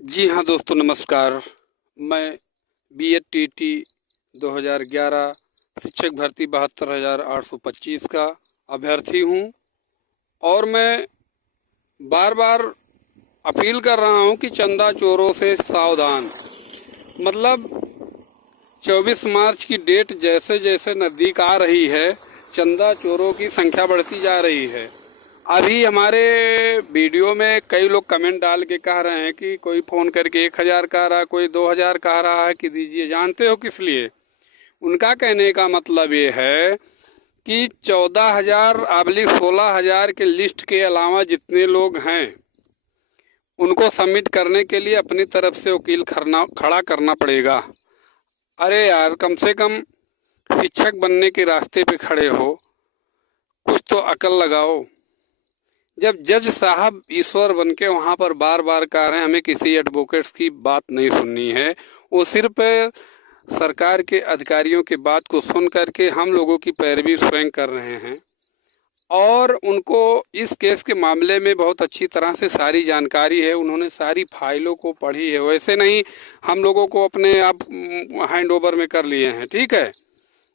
जी हाँ दोस्तों, नमस्कार। मैं बीएड टीटी 2011 शिक्षक भर्ती 72,825 का अभ्यर्थी हूँ और मैं बार बार अपील कर रहा हूँ कि चंदा चोरों से सावधान। मतलब 24 मार्च की डेट जैसे जैसे नज़दीक आ रही है, चंदा चोरों की संख्या बढ़ती जा रही है। अभी हमारे वीडियो में कई लोग कमेंट डाल के कह रहे हैं कि कोई फ़ोन करके 1,000 कह रहा है, कोई 2,000 कह रहा है कि दीजिए। जानते हो किस लिए? उनका कहने का मतलब ये है कि 14,000/16,000 के लिस्ट के अलावा जितने लोग हैं उनको सबमिट करने के लिए अपनी तरफ से वकील खड़ा करना पड़ेगा। अरे यार, कम से कम शिक्षक बनने के रास्ते पे खड़े हो, कुछ तो अकल लगाओ। जब जज साहब ईश्वर बन के वहाँ पर बार बार कह रहे हैं हमें किसी एडवोकेट्स की बात नहीं सुननी है, वो सिर्फ सरकार के अधिकारियों की बात को सुन करके हम लोगों की पैरवी स्वयं कर रहे हैं। और उनको इस केस के मामले में बहुत अच्छी तरह से सारी जानकारी है, उन्होंने सारी फाइलों को पढ़ी है। वैसे नहीं हम लोगों को अपने आप हैंड ओवर में कर लिए हैं, ठीक है।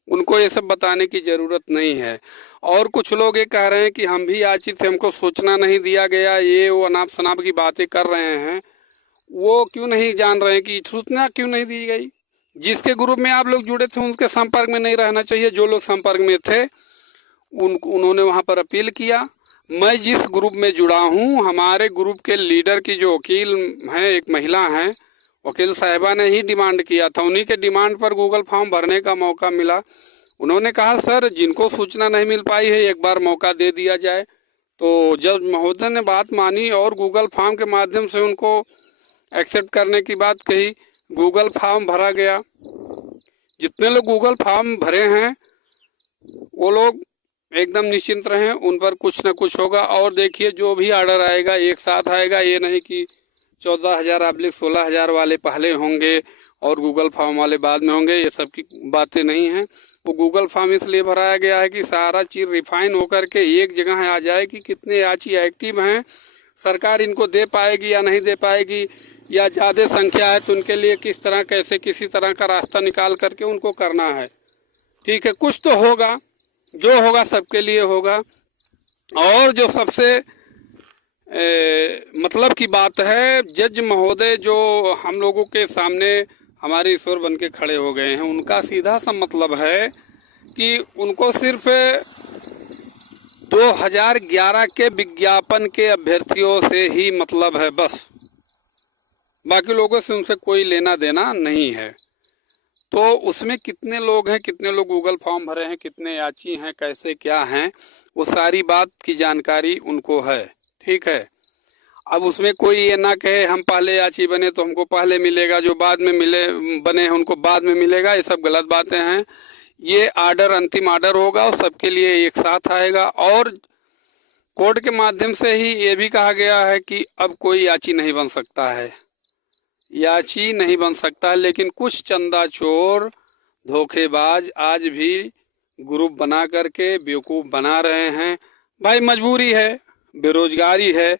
उनको ये सब बताने की ज़रूरत नहीं है। और कुछ लोग ये कह रहे हैं कि हम भी याचित थे, हमको सूचना नहीं दिया गया, ये वो अनाप शनाप की बातें कर रहे हैं। वो क्यों नहीं जान रहे हैं कि सूचना क्यों नहीं दी गई? जिसके ग्रुप में आप लोग जुड़े थे उनके संपर्क में नहीं रहना चाहिए। जो लोग संपर्क में थे उन्होंने वहाँ पर अपील किया। मैं जिस ग्रुप में जुड़ा हूँ, हमारे ग्रुप के लीडर की जो वकील हैं, एक महिला हैं, वकील साहिबा ने ही डिमांड किया था। उन्हीं के डिमांड पर गूगल फॉर्म भरने का मौका मिला। उन्होंने कहा सर, जिनको सूचना नहीं मिल पाई है एक बार मौका दे दिया जाए। तो जज महोदय ने बात मानी और गूगल फॉर्म के माध्यम से उनको एक्सेप्ट करने की बात कही। गूगल फॉर्म भरा गया। जितने लोग गूगल फॉर्म भरे हैं वो लोग एकदम निश्चिंत रहें, उन पर कुछ न कुछ होगा। और देखिए, जो भी ऑर्डर आएगा एक साथ आएगा। ये नहीं कि 14,000/16,000 वाले पहले होंगे और गूगल फॉर्म वाले बाद में होंगे, ये सब की बातें नहीं हैं। वो गूगल फॉर्म इसलिए भराया गया है कि सारा चीज़ रिफाइन होकर के एक जगह आ जाए कि कितने याची एक्टिव हैं, सरकार इनको दे पाएगी या नहीं दे पाएगी, या ज़्यादा संख्या है तो उनके लिए किस तरह कैसे किसी तरह का रास्ता निकाल करके उनको करना है। ठीक है, कुछ तो होगा, जो होगा सबके लिए होगा। और जो सबसे मतलब की बात है, जज महोदय जो हम लोगों के सामने हमारे ईश्वर बन के खड़े हो गए हैं, उनका सीधा सा मतलब है कि उनको सिर्फ 2011 के विज्ञापन के अभ्यर्थियों से ही मतलब है, बस। बाकी लोगों से उनसे कोई लेना देना नहीं है। तो उसमें कितने लोग हैं, कितने लोग गूगल फॉर्म भरे हैं, कितने याची हैं, कैसे क्या हैं, वो सारी बात की जानकारी उनको है, ठीक है। अब उसमें कोई ये ना कहे हम पहले याची बने तो हमको पहले मिलेगा, जो बाद में बने हैं उनको बाद में मिलेगा। ये सब गलत बातें हैं। ये आर्डर अंतिम आर्डर होगा और सबके लिए एक साथ आएगा। और कोर्ट के माध्यम से ही ये भी कहा गया है कि अब कोई याची नहीं बन सकता है, याची नहीं बन सकता है। लेकिन कुछ चंदा चोर धोखेबाज आज भी ग्रुप बना करके बेवकूफ़ बना रहे हैं। भाई मजबूरी है, बेरोजगारी है,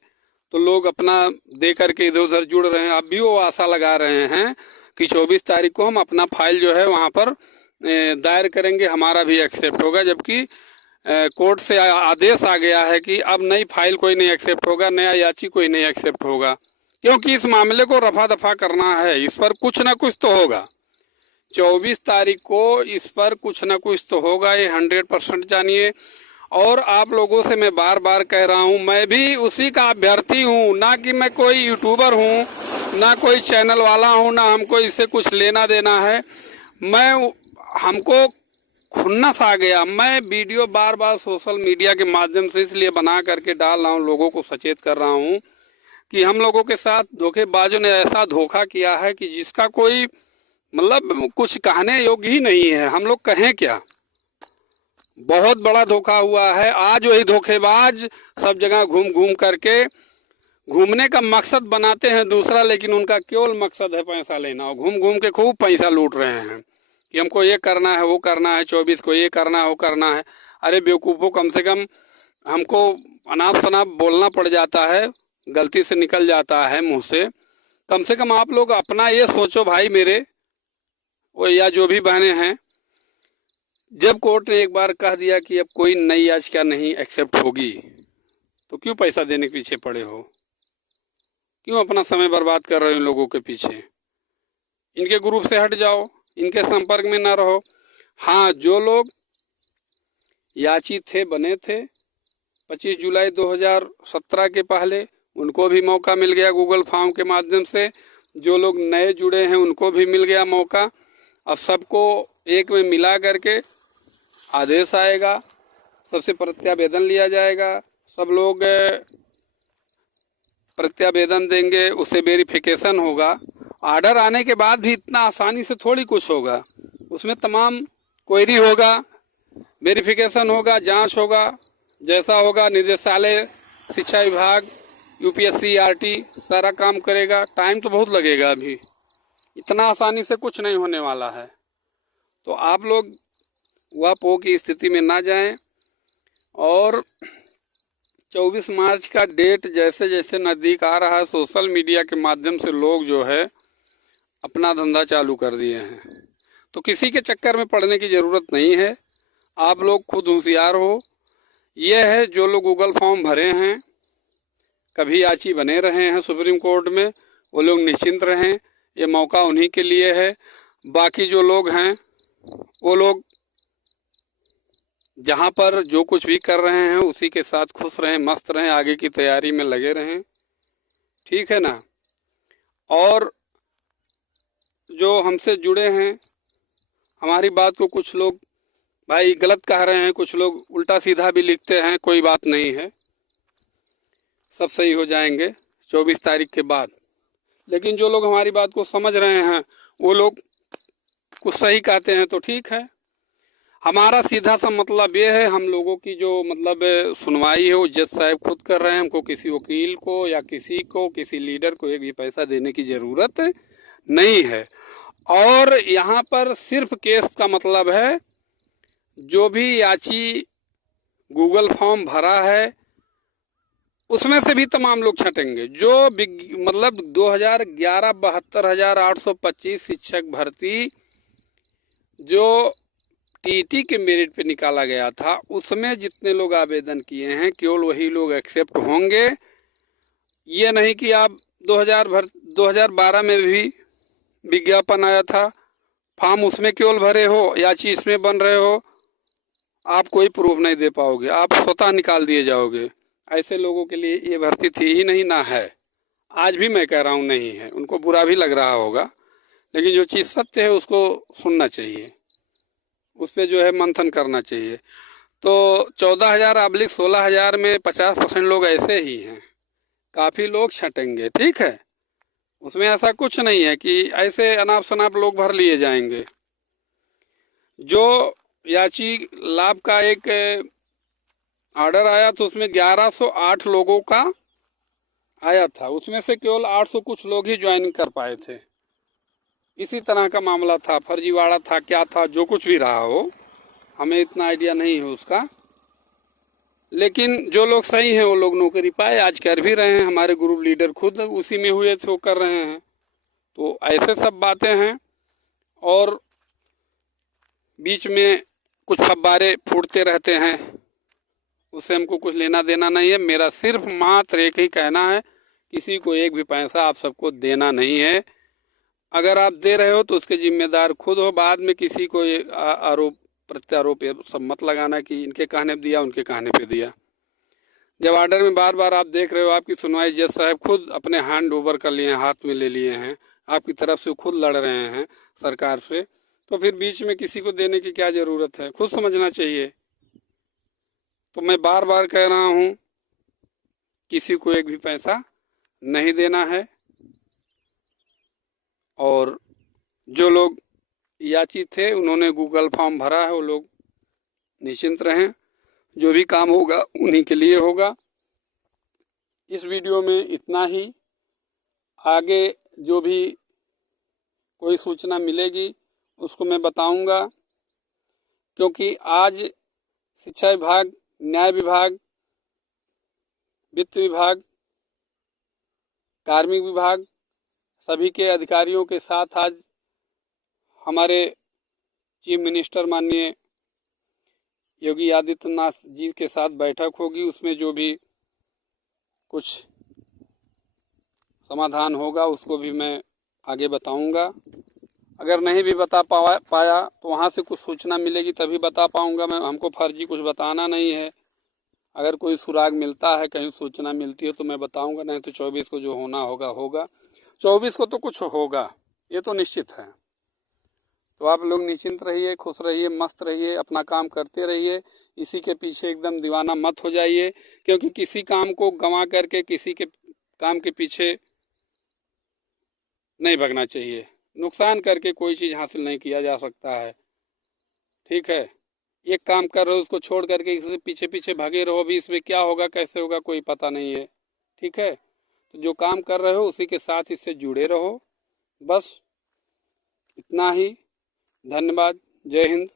तो लोग अपना दे करके इधर उधर जुड़ रहे हैं। अब भी वो आशा लगा रहे हैं कि 24 तारीख को हम अपना फाइल जो है वहाँ पर दायर करेंगे, हमारा भी एक्सेप्ट होगा। जबकि कोर्ट से आदेश आ गया है कि अब नई फाइल कोई नहीं एक्सेप्ट होगा, नया याची कोई नहीं एक्सेप्ट होगा, क्योंकि इस मामले को रफा दफा करना है। इस पर कुछ ना कुछ तो होगा। 24 तारीख को इस पर कुछ ना कुछ तो होगा, ये 100% जानिए। और आप लोगों से मैं बार बार कह रहा हूँ, मैं भी उसी का अभ्यर्थी हूँ, ना कि मैं कोई यूट्यूबर हूँ, ना कोई चैनल वाला हूँ, ना हमको इससे कुछ लेना देना है। हमको खुन्नस आ गया। मैं वीडियो बार बार सोशल मीडिया के माध्यम से इसलिए बना करके डाल रहा हूँ, लोगों को सचेत कर रहा हूँ कि हम लोगों के साथ धोखेबाजों ने ऐसा धोखा किया है कि जिसका कोई मतलब कुछ कहने योग्य ही नहीं है। हम लोग कहें क्या? बहुत बड़ा धोखा हुआ है। आज वही धोखेबाज सब जगह घूम घूम करके घूमने का मकसद बनाते हैं दूसरा, लेकिन उनका केवल मकसद है पैसा लेना, और घूम घूम के खूब पैसा लूट रहे हैं कि हमको ये करना है, वो करना है, 24 को ये करना है, वो करना है। अरे बेवकूफ़ों, कम से कम हमको अनाप शनाप बोलना पड़ जाता है, गलती से निकल जाता है मुँह से, कम से कम आप लोग अपना ये सोचो भाई मेरे, वो या जो भी बहनें हैं, जब कोर्ट ने एक बार कह दिया कि अब कोई नई याचिका नहीं एक्सेप्ट होगी, तो क्यों पैसा देने के पीछे पड़े हो? क्यों अपना समय बर्बाद कर रहे हो इन लोगों के पीछे? इनके ग्रुप से हट जाओ, इनके संपर्क में ना रहो। हाँ, जो लोग याची थे, बने थे 25 जुलाई 2017 के पहले, उनको भी मौका मिल गया गूगल फॉर्म के माध्यम से। जो लोग नए जुड़े हैं उनको भी मिल गया मौका। अब सबको एक में मिला करके आदेश आएगा, सबसे प्रत्यावेदन लिया जाएगा, सब लोग प्रत्यावेदन देंगे, उससे वेरिफिकेशन होगा। ऑर्डर आने के बाद भी इतना आसानी से थोड़ी कुछ होगा, उसमें तमाम क्वेरी होगा, वेरिफिकेशन होगा, जांच होगा, जैसा होगा निदेशालय, शिक्षा विभाग, यूपीएससी, आरटी सारा काम करेगा। टाइम तो बहुत लगेगा, अभी इतना आसानी से कुछ नहीं होने वाला है। तो आप लोग वह पो की स्थिति में ना जाएं। और 24 मार्च का डेट जैसे जैसे नज़दीक आ रहा है, सोशल मीडिया के माध्यम से लोग जो है अपना धंधा चालू कर दिए हैं। तो किसी के चक्कर में पड़ने की ज़रूरत नहीं है, आप लोग खुद होशियार हो। यह है, जो लोग गूगल फॉर्म भरे हैं, कभी याची बने रहे हैं सुप्रीम कोर्ट में, वो लोग निश्चिंत रहें, ये मौका उन्हीं के लिए है। बाकी जो लोग हैं वो लोग जहाँ पर जो कुछ भी कर रहे हैं उसी के साथ खुश रहें, मस्त रहें, आगे की तैयारी में लगे रहें, ठीक है ना। और जो हमसे जुड़े हैं, हमारी बात को कुछ लोग भाई गलत कह रहे हैं, कुछ लोग उल्टा सीधा भी लिखते हैं, कोई बात नहीं है, सब सही हो जाएंगे 24 तारीख के बाद। लेकिन जो लोग हमारी बात को समझ रहे हैं वो लोग कुछ सही कहते हैं तो ठीक है। हमारा सीधा सा मतलब ये है, हम लोगों की जो मतलब सुनवाई है वो जज साहब खुद कर रहे हैं। हमको किसी वकील को या किसी को, किसी लीडर को एक भी पैसा देने की ज़रूरत नहीं है। और यहाँ पर सिर्फ केस का मतलब है, जो भी याची गूगल फॉर्म भरा है उसमें से भी तमाम लोग छटेंगे। जो मतलब 2011 72,825 शिक्षक भर्ती जो टीटी के मेरिट पे निकाला गया था, उसमें जितने लोग आवेदन किए हैं केवल वही लोग एक्सेप्ट होंगे। ये नहीं कि आप 2012 में भी विज्ञापन आया था, फॉर्म उसमें केवल भरे हो, याची इसमें बन रहे हो, आप कोई प्रूफ नहीं दे पाओगे, आप स्वतः निकाल दिए जाओगे। ऐसे लोगों के लिए ये भर्ती थी ही नहीं, ना है। आज भी मैं कह रहा हूँ नहीं है, उनको बुरा भी लग रहा होगा, लेकिन जो चीज़ सत्य है उसको सुनना चाहिए, उस पर जो है मंथन करना चाहिए। तो 14,000/16,000 में 50% लोग ऐसे ही हैं, काफ़ी लोग छटेंगे, ठीक है। उसमें ऐसा कुछ नहीं है कि ऐसे अनाप शनाप लोग भर लिए जाएंगे। जो याची लाभ का एक ऑर्डर आया तो उसमें 1108 लोगों का आया था, उसमें से केवल 800 कुछ लोग ही ज्वाइनिंग कर पाए थे। इसी तरह का मामला था, फर्जीवाड़ा था, क्या था, जो कुछ भी रहा हो, हमें इतना आइडिया नहीं है उसका। लेकिन जो लोग सही हैं वो लोग नौकरी पाए, आज कर भी रहे हैं। हमारे ग्रुप लीडर खुद उसी में हुए थे, वो कर रहे हैं। तो ऐसे सब बातें हैं। और बीच में कुछ फब्बारे फूटते रहते हैं, उससे हमको कुछ लेना देना नहीं है। मेरा सिर्फ मात्र एक ही कहना है, किसी को एक भी पैसा आप सबको देना नहीं है। अगर आप दे रहे हो तो उसके जिम्मेदार खुद हो। बाद में किसी को आरोप प्रत्यारोप सब मत लगाना कि इनके कहने पे दिया, उनके कहने पे दिया। जब ऑर्डर में बार बार आप देख रहे हो आपकी सुनवाई जज साहब खुद अपने हैंड ओवर कर लिए हैं, हाथ में ले लिए हैं, आपकी तरफ से खुद लड़ रहे हैं सरकार से, तो फिर बीच में किसी को देने की क्या ज़रूरत है? खुद समझना चाहिए। तो मैं बार बार कह रहा हूँ, किसी को एक भी पैसा नहीं देना है। और जो लोग याची थे उन्होंने गूगल फॉर्म भरा है, वो लोग निश्चिंत रहें, जो भी काम होगा उन्हीं के लिए होगा। इस वीडियो में इतना ही। आगे जो भी कोई सूचना मिलेगी उसको मैं बताऊंगा, क्योंकि आज शिक्षा विभाग, न्याय विभाग, वित्त विभाग, कार्मिक विभाग, सभी के अधिकारियों के साथ आज हमारे चीफ मिनिस्टर माननीय योगी आदित्यनाथ जी के साथ बैठक होगी। उसमें जो भी कुछ समाधान होगा उसको भी मैं आगे बताऊंगा। अगर नहीं भी बता पाया तो वहाँ से कुछ सूचना मिलेगी तभी बता पाऊंगा मैं। हमको फर्जी कुछ बताना नहीं है। अगर कोई सुराग मिलता है, कहीं सूचना मिलती है तो मैं बताऊंगा, नहीं तो 24 को जो होना होगा होगा। 24 को तो कुछ होगा, ये तो निश्चित है। तो आप लोग निश्चिंत रहिए, खुश रहिए, मस्त रहिए, अपना काम करते रहिए। इसी के पीछे एकदम दीवाना मत हो जाइए, क्योंकि किसी काम को गंवा करके किसी के काम के पीछे नहीं भागना चाहिए। नुकसान करके कोई चीज़ हासिल नहीं किया जा सकता है। ठीक है, एक काम कर रहे हो उसको छोड़ करके इससे पीछे पीछे भागे रहो, अभी इसमें क्या होगा कैसे होगा कोई पता नहीं है। ठीक है, तो जो काम कर रहे हो उसी के साथ इससे जुड़े रहो। बस इतना ही। धन्यवाद। जय हिंद।